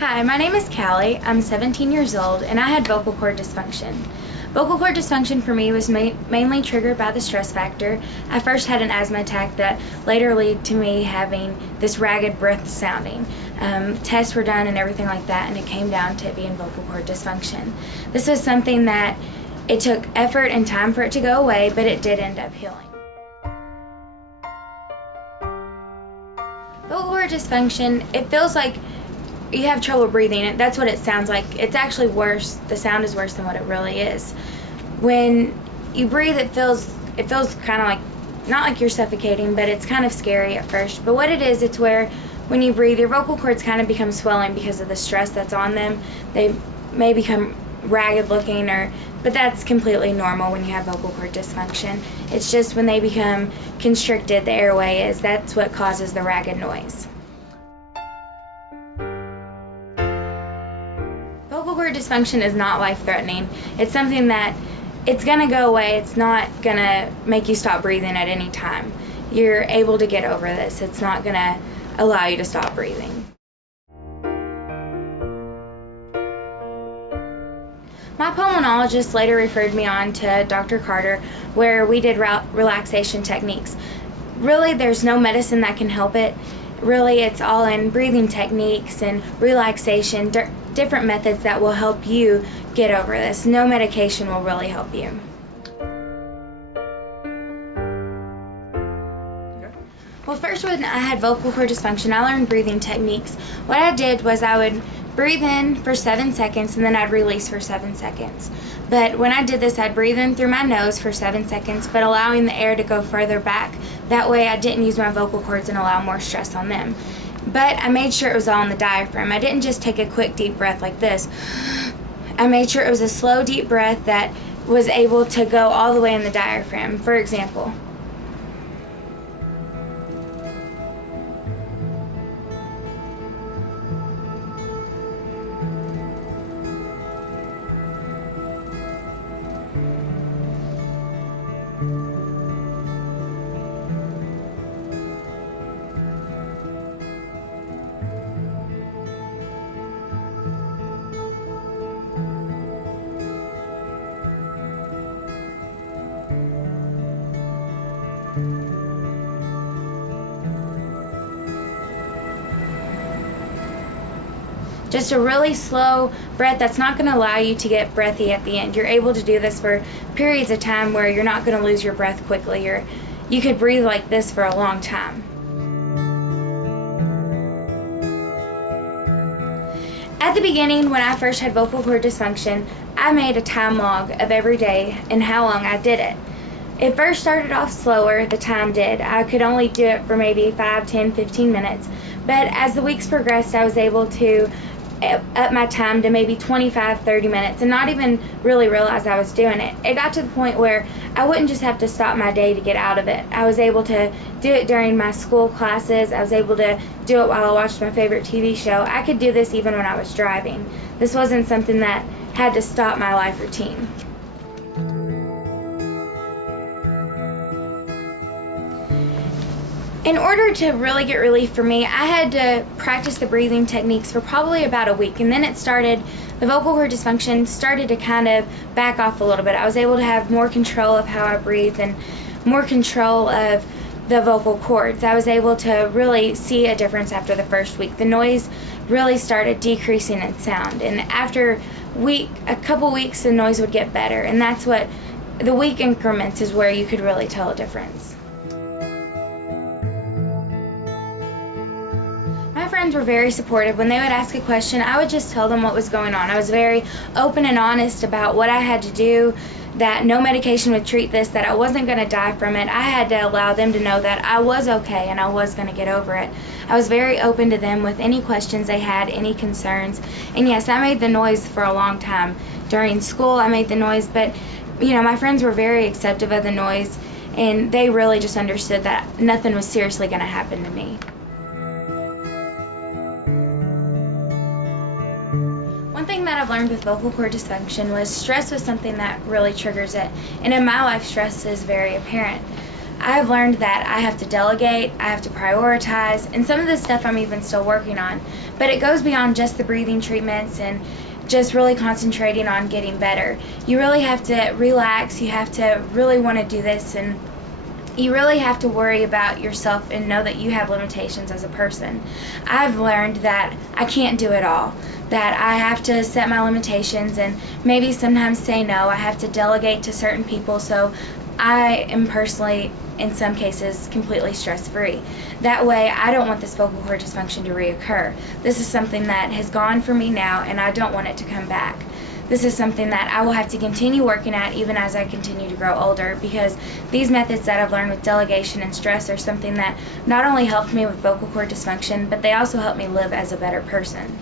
Hi, my name is Callie. I'm 17 years old and I had vocal cord dysfunction. Vocal cord dysfunction for me was mainly triggered by the stress factor. I first had an asthma attack that later led to me having this ragged breath sounding. Tests were done and everything like that, and it came down to it being vocal cord dysfunction. This was something that it took effort and time for it to go away, but it did end up healing. Vocal cord dysfunction, it feels like you have trouble breathing. That's what it sounds like. It's actually worse. The sound is worse than what it really is. When you breathe, it feels kind of like, not like you're suffocating, but it's kind of scary at first. But what it is, it's where when you breathe, your vocal cords kind of become swelling because of the stress that's on them. They may become ragged looking, but that's completely normal when you have vocal cord dysfunction. It's just when they become constricted, the airway that's what causes the ragged noise. Vocal cord dysfunction is not life-threatening. It's something that it's gonna go away. It's not gonna make you stop breathing at any time. You're able to get over this. It's not gonna allow you to stop breathing. My pulmonologist later referred me on to Dr. Carter, where we did relaxation techniques. Really, there's no medicine that can help it. Really, it's all in breathing techniques and relaxation, different methods that will help you get over this. No medication will really help you. Well, first when I had vocal cord dysfunction, I learned breathing techniques. What I did was I would breathe in for 7 seconds and then I'd release for 7 seconds. But when I did this, I'd breathe in through my nose for 7 seconds, but allowing the air to go further back. That way I didn't use my vocal cords and allow more stress on them. But I made sure it was all in the diaphragm. I didn't just take a quick deep breath like this. I made sure it was a slow deep breath that was able to go all the way in the diaphragm. For example, just a really slow breath that's not going to allow you to get breathy at the end. You're able to do this for periods of time where you're not going to lose your breath quickly. You could breathe like this for a long time. At the beginning, when I first had vocal cord dysfunction, I made a time log of every day and how long I did it. It first started off slower, the time did. I could only do it for maybe 5, 10, 15 minutes. But as the weeks progressed, I was able to up my time to maybe 25, 30 minutes and not even really realize I was doing it. It got to the point where I wouldn't just have to stop my day to get out of it. I was able to do it during my school classes. I was able to do it while I watched my favorite TV show. I could do this even when I was driving. This wasn't something that had to stop my life routine. In order to really get relief for me, I had to practice the breathing techniques for probably about a week, and then the vocal cord dysfunction started to kind of back off a little bit. I was able to have more control of how I breathe and more control of the vocal cords. I was able to really see a difference after the first week. The noise really started decreasing in sound, and after a couple weeks, the noise would get better, and that's what the week increments is where you could really tell a difference. My friends were very supportive. When they would ask a question, I would just tell them what was going on. I was very open and honest about what I had to do, that no medication would treat this, that I wasn't going to die from it. I had to allow them to know that I was okay and I was going to get over it. I was very open to them with any questions they had, any concerns. And yes, I made the noise for a long time. During school, I made the noise, but my friends were very accepting of the noise, and they really just understood that nothing was seriously going to happen to me. One thing that I've learned with vocal cord dysfunction was stress was something that really triggers it. And in my life, stress is very apparent. I've learned that I have to delegate, I have to prioritize, and some of this stuff I'm even still working on. But it goes beyond just the breathing treatments and just really concentrating on getting better. You really have to relax, you have to really want to do this, and you really have to worry about yourself and know that you have limitations as a person. I've learned that I can't do it all, that I have to set my limitations and maybe sometimes say no. I have to delegate to certain people so I am personally, in some cases, completely stress-free. That way, I don't want this vocal cord dysfunction to reoccur. This is something that has gone for me now, and I don't want it to come back. This is something that I will have to continue working at even as I continue to grow older, because these methods that I've learned with delegation and stress are something that not only helped me with vocal cord dysfunction, but they also help me live as a better person.